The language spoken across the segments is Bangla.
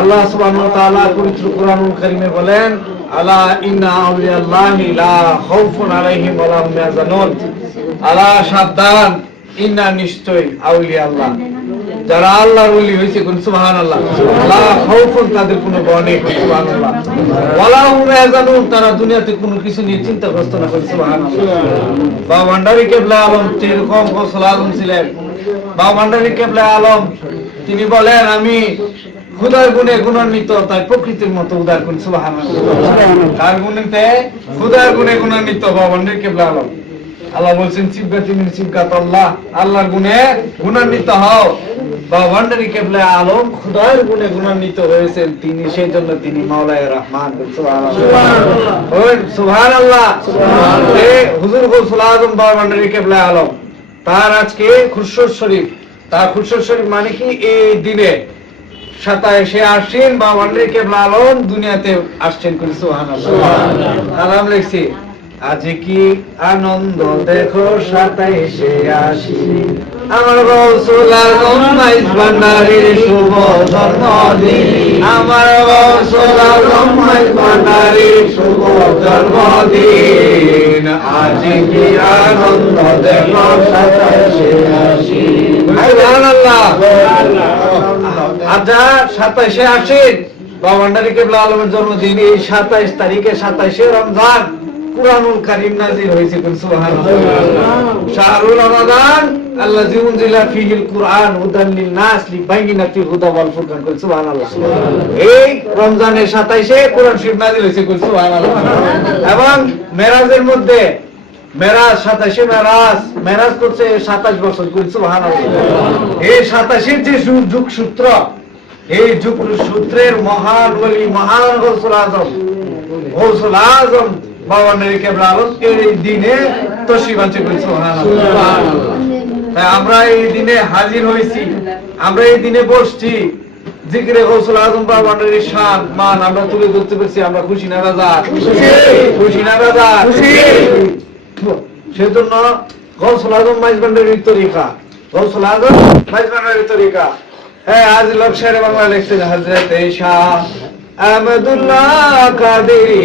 আল্লাহ সুবহানাহু ওয়া তাআলা পবিত্র কোরআনুল কারীমে বলেন আলা ইন্না আউলিয়াল্লাহি লা খাউফুন আলাইহিম ওয়া ইয়াহজানুন। আলা সাবধান ইন্না নিশ্চয় আউলিয়া আল্লাহ যারা আল্লাহর ওলি হয়েছে কোন সুবহানাল্লাহ? লা খাউফুন তাদের কোনো ভয় নেই সুবহানাল্লাহ। ওয়া ইয়াহজানুন তারা দুনিয়াতে কোনো কিছু নিয়ে চিন্তাগ্রস্ত না কোন সুবহানাল্লাহ। ভান্ডারী কেবলা আলম যেরকম কৌশল আলম ছিলেন। বাবা ভান্ডারী কেবলা আলম তিনি বলেন আমি খুদার গুণে গুণান্বিত তাই প্রকৃতির মতো উদার গুণেতে? খুদার গুণে গুণান্বিত বাবা কেবলা আলম আল্লাহ বলছেন মিন সিবগাত আল্লাহ আল্লাহর গুণে গুণান্বিত হও। বাবা ভান্ডারী কেবলা আলম খুদার গুণে গুণান্বিত হয়েছেন তিনি সেই জন্য তিনি মাওলায় রহমান সুবহানাল্লাহ। এ হুজুর গৌসুল আজম বাবা ভান্ডারী কেবলা আলম। তার আজকে খুরশর শরীফ। তার খুরশর শরীফ মানে কি? এই দিনে সাতাইশে আশ্বিন বা ওয়ান্ডারি কেবলা দুনিয়াতে আসছেন কোন সুবহানাল্লাহ। আলাম লিখছি। আজ কি আনন্দ দেখো সাতাইশে আশ্বিন। আমার আজম মাইজ ভান্ডারীর শুভ জন্মদিন। আমার আজম মাইজ ভান্ডারীর শুভ জন্মদিন। আজ কি আনন্দ দেখো সাতাইশে সুবহানাল্লাহ। আচ্ছা সাতাইশে আশ্বিন বাবান্ডারি কেবলা আলমের জন্মদিন, এই সাতাইশ তারিখে সাতাইশে রমজান, কুরআনুল কারীম নাযিল হয়েছে শাহরুল রমাদান কুরআন হুদান লিবাইয়িনাতিল হুদা ওয়াল ফুরকান কোন সুবহানাল্লাহ। এই রমজানের 27 এ কুরআন শরীফ নাযিল হয়েছে সুবহানাল্লাহ। এবং মেরাজের মধ্যে মেরাজ সাতাশে মেরাজ মেরাজ করছে সাতাশ বছর কোন সুবহানাল্লাহ। এই সাতাশের যে যুগ সূত্র এই যুগ সূত্রের মহান বলি মহান গৌসুল আজম। গৌসুল আজম বাবা নবী কেবলা এই দিনে কোন সুবহানাল্লাহ। তাই আমরা এই দিনে হাজির হয়েছি আমরা এই দিনে বসছি। জিকিরে গৌসুল আজম বাবা নবীর শান মান আমরা তুলে ধরতে পেরেছি আমরা খুশি না রাজা? খুশি। না রাজা? সেজন্য গৌসুল আজম মাইজবান্ডারির তরিকা গৌসুল আজম মাইজবান্ডারির তরিকা। হ্যাঁ আজ লোক শের বাংলা লিখতে হাজরতে শাহ আহমদুল্লাহ কাদেরি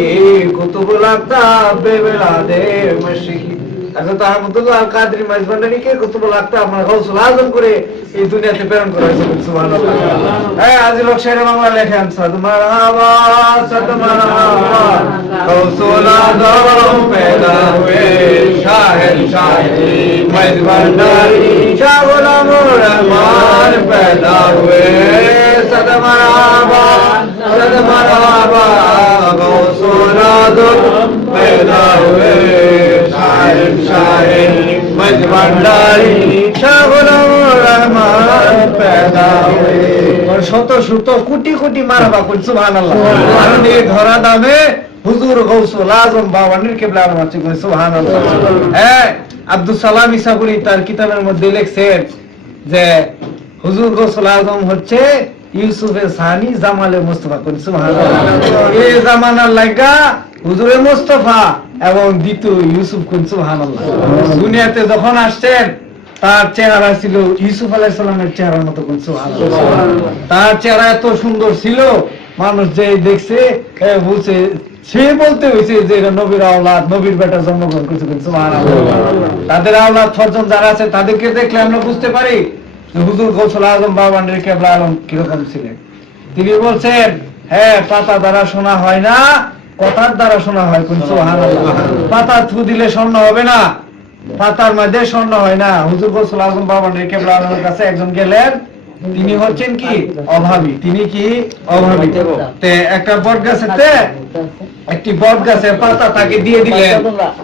কুতুবুল আফতাব বেবেলাদে মশিকি এখন তো আহমদুল্লাহ কাদেরি মাঝবান্ডানিকে কুতুবুল আফতাব আমরা গৌসুল আজম করে এই দুনিয়াতে প্রেরণ করা হয়েছে সুবহানাল্লাহ। হ্যাঁ আজ লোক বাংলা লেখেন সাদ মারহাবা সাদ মারহাবা গৌসুল আজম পেদা হুয়ে শাহেল শাহেল মাঝবান্ডানি শাহ গোলাম রহমান पैदा हुए सद मराबा सद मराबा गौसुल आजम पैदा हुए शाहिर शाही मजबंडारी शाह गुलाम रहमान पैदा हुए শত শত কোটি কোটি মারবা কোন সুবহানাল্লাহ কারণ এই ধরা দামে হুজুর গৌসুল আজম বাবানির কেবলা আলম আছে কোন সুবহানাল্লাহ হ্যাঁ আব্দুল সালাম ইসাবুরি তার কিতাবের মধ্যে লিখছেন যে হুজুর গৌসুল আজম হচ্ছে ইউসুফের সানি জামালে মুস্তফা এই জামানার লাগা হুজুরে মুস্তফা এবং দ্বিতীয় ইউসুফ কোন সুবহানাল্লাহ। দুনিয়াতে যখন আসছেন তার চেহারা ছিল ইউসুফ আলাইহিস সালামের চেহারার মতো কোন সুবহানাল্লাহ। তার চেহারা এত সুন্দর ছিল মানুষ যে দেখছে বলছে সে বলতে হয়েছে যে এটা নবীর আওলাদ নবীর বেটা জন্মগ্রহণ করছে। তাদের আওলাদ ফরজন যারা আছে তাদেরকে দেখলে আমরা বুঝতে পারি হুজুর গৌসুল আজম বাবান্ডির কেবলা আলম কীরকম ছিলেন? তিনি বলছেন হ্যাঁ পাতা দ্বারা শোনা হয় না কথার দ্বারা শোনা হয়। কিন্তু। পাতা থু দিলে স্বর্ণ হবে না পাতার মধ্যে স্বর্ণ হয় না। হুজুর গৌসুল আজম বাবান্ডির কেবলা আলমের কাছে একজন গেলেন তিনি হচ্ছেন কি? অভাবী। তিনি কি? অভাবী। একটা বট গাছেতে একটি বট গাছের পাতা তাকে দিয়ে দিলেন।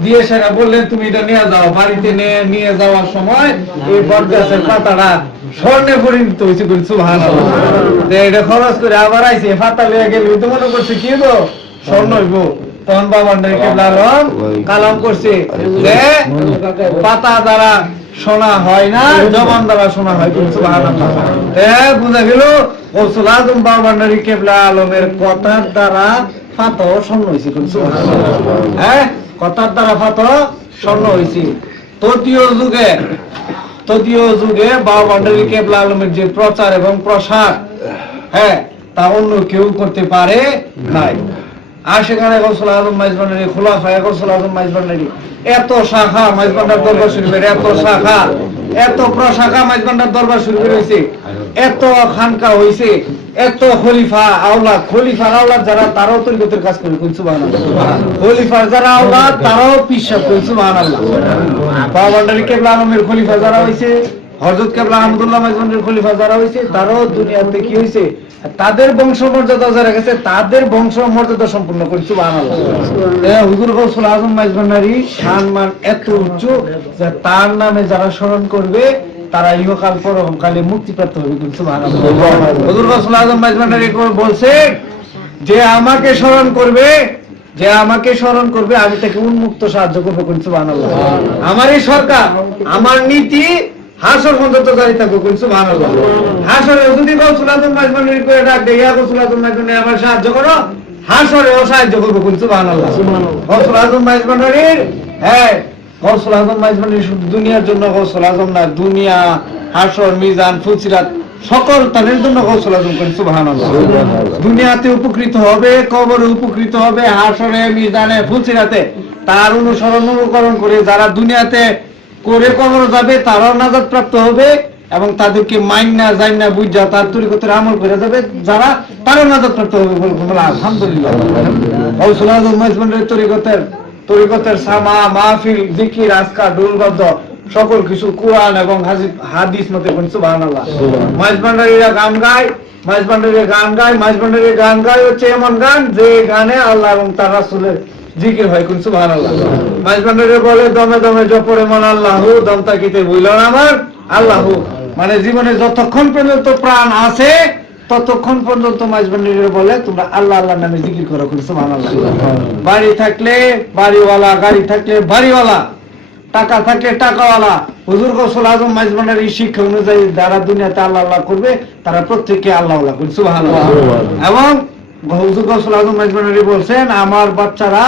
দিয়ে সেটা বললেন, তুমি এটা নিয়ে যাও। বাড়িতে নিয়ে যাওয়ার সময় এই বট গাছের পাতাটা স্বর্ণে পরিণত হয়েছে বলি সুহান এটা খরচ করে আবার আইছে, পাতা লিয়ে গেলে। তো মনে করছে, কি গো? স্বর্ণ হইব। তখন বাবার লালন কালাম করছে যে পাতা দ্বারা শোনা হয় না জবান দ্বারা শোনা হয়। কিন্তু বুঝা গেল? গৌসুল আজম বাবান্ডারি কেবলা আলমের কথার দ্বারা ফাত স্বর্ণ হয়েছে হ্যাঁ? কথার দ্বারা ফাত স্বর্ণ হয়েছে তৃতীয় যুগে তৃতীয় যুগে বাবান্ডারি কেবলা আলমের যে প্রচার এবং প্রসার হ্যাঁ তা অন্য কেউ করতে পারে নাই। আর সেখানে গৌসুল আজম মাইজবান্ডারি খোলাফায় গৌসুল আজম মাইজবান্ডারি এত শাখা মাইজবান্ডার দরবার শরীফের, এত শাখা, এত প্রশাখা মাইজবান্ডার দরবার শরীফের হয়েছে এত খানকা হয়েছে এত খলিফা আওলাদ, খলিফার আওলাদ যারা, তারাও তরিকতের কাজ করে কইছো খলিফার যারা আওলাদ, তারাও পিসাব কইছো আল্লাহ বাবা ভান্ডারি কেবলা আলমের খলিফা যারা হয়েছে হজরত কেবলা আহমদুল্লাহ মাইজবান্ডের খলিফা যারা হয়েছে তারাও দুনিয়াতে কি হয়েছে তাদের বংশ মর্যাদা যারা গেছে তাদের বংশ মর্যাদা সম্পূর্ণ করেছে হুজুর গৌসুল আজম মাইজবান্ডারি সম্মান এত উচ্চ যে তার নামে যারা স্মরণ করবে তারা ইহকাল পরকালে মুক্তিপ্রাপ্ত হবে কিন্তু হুজুর গৌসুল আজম মাইজবান্ডারি বলছে যে আমাকে স্মরণ করবে যে আমাকে স্মরণ করবে আমি তাকে উন্মুক্ত সাহায্য করব কিন্তু আমার এই সরকার আমার নীতি হাসর পর্যন্ত জারি থাকব কিন্তু সুবহানাল্লাহ। হাসরে যদি গৌসুল আজম মাইজবান্ডারি করে ডাক দেয় ইয়া গৌসুল আজম আমার সাহায্য করো। হাসরে ও সাহায্য করব কিন্তু সুবহানাল্লাহ। গৌসুল আজম মাইজবান্ডারির হ্যাঁ গৌসুল আজম মাইজবান্ডারি শুধু দুনিয়ার জন্য গৌসুল আজম না দুনিয়া হাসর মিজান ফুলসিরাত সকল তাদের জন্য গৌসুল আজম করেন সুবহানাল্লাহ। দুনিয়াতে উপকৃত হবে কবরে উপকৃত হবে হাসরে মিজানে ফুচিরাতে তার অনুসরণ অনুকরণ করে যারা দুনিয়াতে করে কবর যাবে তারাও নাজাদ প্রাপ্ত হবে এবং তাদেরকে মাইন না যাই না বুঝা তার তরিকতের আমল করে যাবে যারা তারাও নাজাদ প্রাপ্ত হবে আলহামদুলিল্লাহ। তরিকতের তরিকতের সামা মাহফিল জিকির আজকা ডুলবদ্ধ সকল কিছু কোরআন এবং হাদিস মতে কোন মাইজবান্ডারিরা গান গায় মাইজবান্ডারিরা গান গায় মাইজবান্ডারির গান গায় হচ্ছে এমন গান যে গানে আল্লাহ এবং তার রাসূলের জিকির হয় কোন সুবহানাল্লাহ। মাইজবান্ডারি বলে দমে দমে জপরে মন আল্লাহু দম তাকিতে বইল আমার আল্লাহু। মানে জীবনে যতক্ষণ পর্যন্ত প্রাণ আছে ততক্ষণ পর্যন্ত মাইজবান্ডারি বলে তোমরা আল্লাহ আল্লাহ নামে জিকির করো কোন সুবহানাল্লাহ। বাড়ি থাকলে বাড়িওয়ালা গাড়ি থাকলে বাড়িওয়ালা টাকা থাকলে টাকাওয়ালা। হুজুর গোসল আজম মাইজবানের এই শিক্ষা অনুযায়ী যারা দুনিয়াতে আল্লাহ আল্লাহ করবে তারা প্রত্যেককে আল্লাহ আল্লাহ সুবহানাল্লাহ। এবং বলছেন আমার বাচ্চারা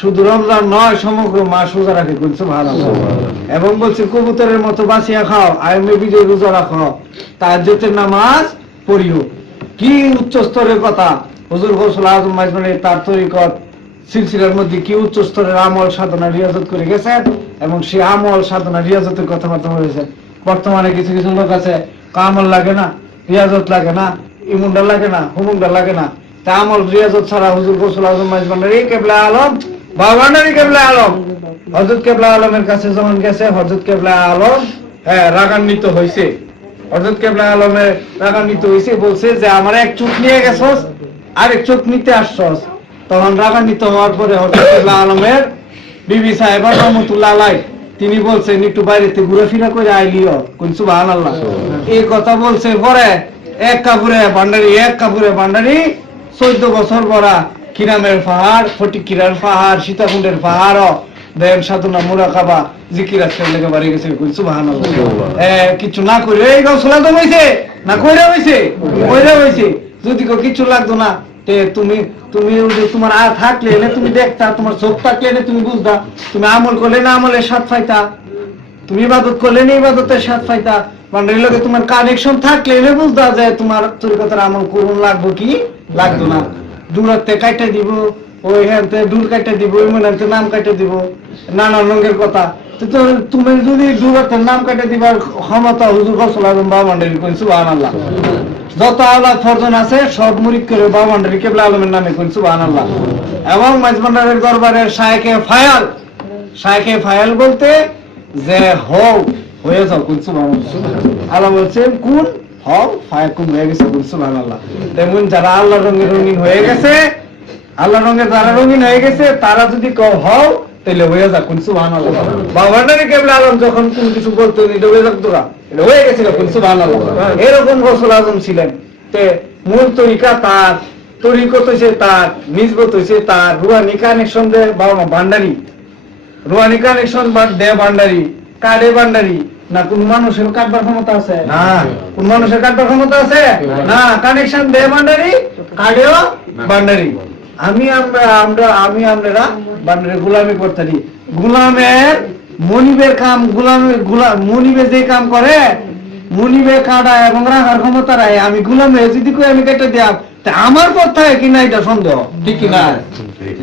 শুধু রমজান নয় সমগ্র মাস রোজা রাখে। কোন সুবহানাল্লাহ। এবং বলছে কবুতরের মতো বাঁচিয়া খাও আয়মে বিজয় রোজা রাখো তাহাজ্জুদের নামাজ পড়িও। কি উচ্চ স্তরের কথা? হুজুর গোসল আজম তার তরিকত সিলসিলার মধ্যে কি উচ্চ স্তরের আমল সাধনা রিয়াজত করে গেছেন? এবং সে আমল সাধনা রিয়াজতের কথাবার্তা বলেছেন। বর্তমানে কিছু কিছু লোক আছে কামল লাগে না রিয়াজত লাগে না ইমুন্ডা লাগে না হুমুন্ডা লাগে না। তা আমল রিয়াজত ছাড়া হুজুর গোসল আজম কেবলা আলম কেবলা আলম। হজরত কেবলা আলমের কাছে গেছে হজরত কেবলা আলম হ্যাঁ রাগান্বিত হয়েছে হজরত কেবলা আলমের রাগান্বিত হয়েছে বলছে যে, আমার এক চোখ নিয়ে গেছস চোখ নিতে আসছস। তখন রাগান্বিত হওয়ার পরে হজরতুল্লাহ আলমের বিবি সাহেব রহমতুল্লাহ আলাই তিনি বলছেন, একটু বাইরেতে ঘুরে করে আইলিও। কোন সুবাহ আল্লাহ এই কথা বলছে পরে এক কাপুরে ভান্ডারি এক কাপুরে ভান্ডারি চোদ্দ বছর পরা কিরামের পাহাড় ফটিকিরার পাহাড় সীতাকুণ্ডের পাহাড় দেন সাধনা মুরাকাবা জিকির আজকের লেগে বাড়ি গেছে কিছু না করে এই গাও সোলা তো হয়েছে না কইরা হয়েছে কইরা হয়েছে যদি কেউ কিছু লাগতো না তে তুমি তুমি তোমার আ থাকলে এনে তুমি দেখতা তোমার চোখ থাকলে এনে তুমি বুঝতা তুমি আমল করলে না আমলের স্বাদ পাইতা। তুমি ইবাদত করলে না ইবাদতের স্বাদ পাইতা। মানে লগে তোমার কানেকশন থাকলে এনে বুঝতা যে তোমার তরিকতার আমল করুন লাগবো কি? লাগতো না। দূরত্বে কাইটে দিব ওই হ্যান্তে দূর কাইটে দিব, ওই মনে নাম কাইটে দিব, নানান রঙের কথা। তো তুমি যদি দূরত্বের নাম কাটে দিবার ক্ষমতা হুজুর গসল আজম বাবান্ডারি কইন, সুবহানাল্লাহ। যত আওলাদ ফরজন আছে, সব মুরিক করে বাবান্ডারি কেবলা আলমের নামে কইন, সুবহানাল্লাহ। এবং মাঝবান্ডারের দরবারের শায়েখে ফায়াল। শায়েখে ফায়াল বলতে যে হও, হয়ে যাও কইন, সুবহানাল্লাহ। আল্লাহ বলছেন কোন হয়ে গেছে সুবহানাল্লাহ তেমন যারা আল্লাহ রঙের রঙিন হয়ে গেছে, আল্লাহ রঙের যারা রঙিন হয়ে গেছে, তারা যদি হও তাহলে হয়ে যাক যখন কিছু হয়ে হয়ে গেছিল এরকম রসুল আজম ছিলেন তে মূল তরিকা তার, তরিকত হয়েছে তার, নিজবত হয়েছে তার, রুহানি কানেকশন দে বাবা মা, ভান্ডারি। রুহানি কানেকশন দে ভান্ডারি, কার্ডে ভান্ডারি। না কোন মানুষের কাটবার ক্ষমতা আছে? না। কোন মানুষের কাটবার ক্ষমতা আছে? না। কানেকশন দে ভান্ডারি কার্ডেও ভান্ডারি আমি আমরা আমরা আমি আমরা বান্ডারে গোলামি করতারি গোলামের মনিবের কাম গোলামের গোলাম মনিবে যে কাম করে মনিবে কাটা এবং রাখার ক্ষমতা রায় আমি গোলামে যদি কই আমি কেটে দিয়াম তা আমার কথায় কিনা এটা সন্দেহ? ঠিক কি না?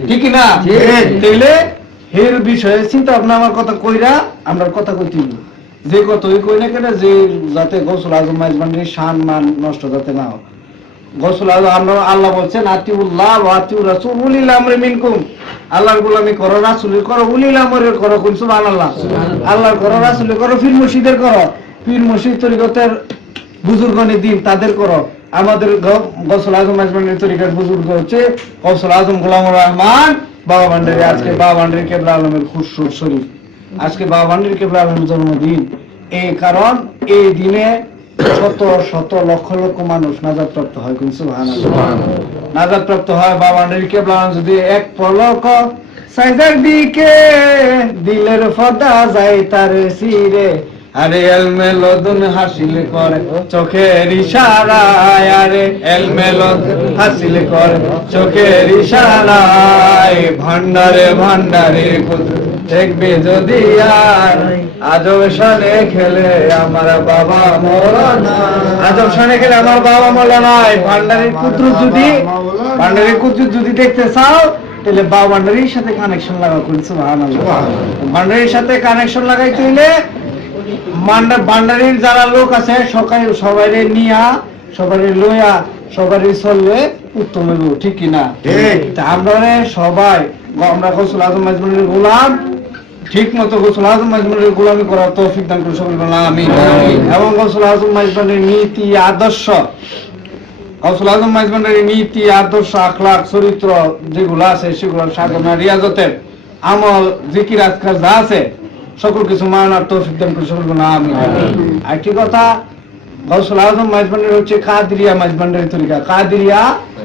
ঠিক কি না? তাইলে এর বিষয়ে চিন্তা ভাবনা আমার কথা কইরা আমরা কথা কইতে যে কতই কই না কেন যে যাতে গোসল আজম মাইজবান্ডির শান মান নষ্ট যাতে না হয়? গোসল আজম আমরা আল্লাহ বলছেন আতিউল্লাহ ওয়া আতিউর রাসূল উলিল আমরি মিনকুম। আল্লাহর গোলামি করো রাসূলের করো উলিল আমরের করো কোন সুবহানাল্লাহ। আল্লাহর করো রাসূলের করো পীর মুর্শিদের করো। পীর মুর্শিদ তরিকতের বুজুর্গনে দিন তাদের করো। আমাদের গৌসুল আজম আজমানের তরিকার বুজুর্গ হচ্ছে গৌসুল আজম গোলামুর রহমান বাবা ভান্ডারি আজকে বাবা ভান্ডারি কেবলা আলমের খুশুর শরীফ। আজকে বাবা ভান্ডারি কেবলা জন্মদিন। এই কারণ এই দিনে শত শত লক্ষ লক্ষ মানুষ নাজাদ প্রাপ্ত হয় কিন্তু নাজাদ প্রাপ্ত হয় বাবা ভান্ডারি কেবলা যদি এক পলক সাইজার দিকে দিলের ফদা যায় তার সিরে আরে হাসিল করে চোখের ইশারায় আরে হাসিল করে চোখের ইশারায়। ভান্ডারে ভান্ডারে কুদরত দেখবে যদি আর আজব সানে খেলে আমার বাবা মৌলানা। আজব সানে খেলে আমার বাবা মৌলানা। ভান্ডারের কুদরত যদি ভান্ডারের কুদরত যদি দেখতে চাও তাহলে বাবা ভান্ডারির সাথে কানেকশন লাগা ভান্ডারির সাথে কানেকশন লাগাইতে হইলে মান্ডা- ভান্ডারির যারা লোক আছে সকাল সবাই নিয়া সবাই লইয়া সবাই চললে উত্তম হইব ঠিক কিনা। আমরা সবাই আমরা গোসল আজম মাজমুনের গোলাম ঠিক মতো গোসল আজম মাজমুনের গোলামি করার তৌফিক দান করে সকল বলা আমি এবং গোসল আজম মাজমুনের নীতি আদর্শ। গৌসুল আজম মাজমুনের নীতি আদর্শ চরিত্র যেগুলো আছে সেগুলো সাধনা রিয়াজতের আমল জিকির আজকাল যা আছে সকল কিছু মানার তৌফিক দান করে সকল বলা আমি আরেকটি কথা গৌসুল আজম মাইজবান্ডের হচ্ছে কাদিরিয়া মাইজবান্ডের তরিকা কাদিরিয়া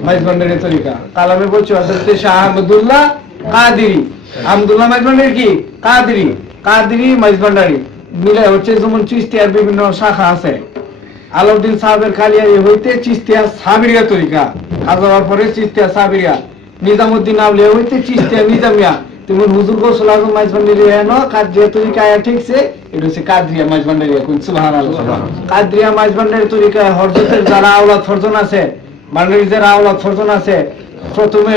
মাইজবান্ডের তরিকা। কালামে বলছে শাহ আহমদুল্লাহ কাদিরি। আহমদুল্লাহ মাইজবান্ডের কি? কাদিরি। কাদিরি মাইজবান্ডারি। মিলে হচ্ছে যেমন চিস্তিয়ার বিভিন্ন শাখা আছে। আলাউদ্দিন সাহেবের কালিয়ারি হইতে চিস্তিয়া সাবিরিয়া তরিকা। হাজার পরে চিস্তিয়া সাবিরিয়া। নিজামুদ্দিন আউলিয়া হইতে চিস্তিয়া নিজামিয়া। তেমন হুজুর গোসল আজম মাইজবান্ডারি হেন কাদিয়া তরিকা ঠিকছে এটা হচ্ছে কাদরিয়া মাইজবান্ডারিয়া কোন সুবহানাল্লাহ। কাদরিয়া মাইজবান্ডারি তরিকা হরজতের যারা আওলাদ ফরজন আছে বান্ডারি যারা আওলাদ ফরজন আছে প্রথমে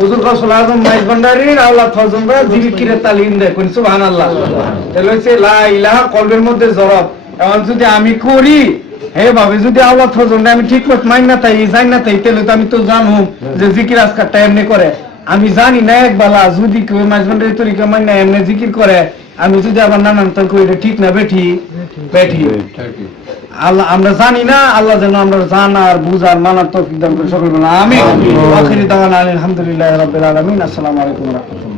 হুজুর কাউসুল আজম মাইজ ভান্ডারীর আওলাদ ফজলরা জিকিরে তালিম দেয় কোন তাহলে লা কলবের মধ্যে জরব যদি আমি করি, হে ভাবে, যদি আওলাদ ফজল আমি ঠিক মত মাইন না তাই যাই না তাই তাহলে তো আমি তো জানু যে জিকির আজকারটা এমনি করে। আমি জানি না এক বেলা যদি কেউ মাইজ ভান্ডারীর তরিকা মাইন না, এমনি জিকির করে, আমি যদি আবার নানান এটা ঠিক না বেঠি। বেঠি। আল্লাহ আমরা জানি না আল্লাহ যেন আমরা জানার বুঝার মানার তৌফিক দান করে সকল বলে আমি আখিরি দাওয়ানা আলহামদুলিল্লাহ রাব্বিল আলামিন। আসসালামু আলাইকুম রাহমাতুল্লাহ।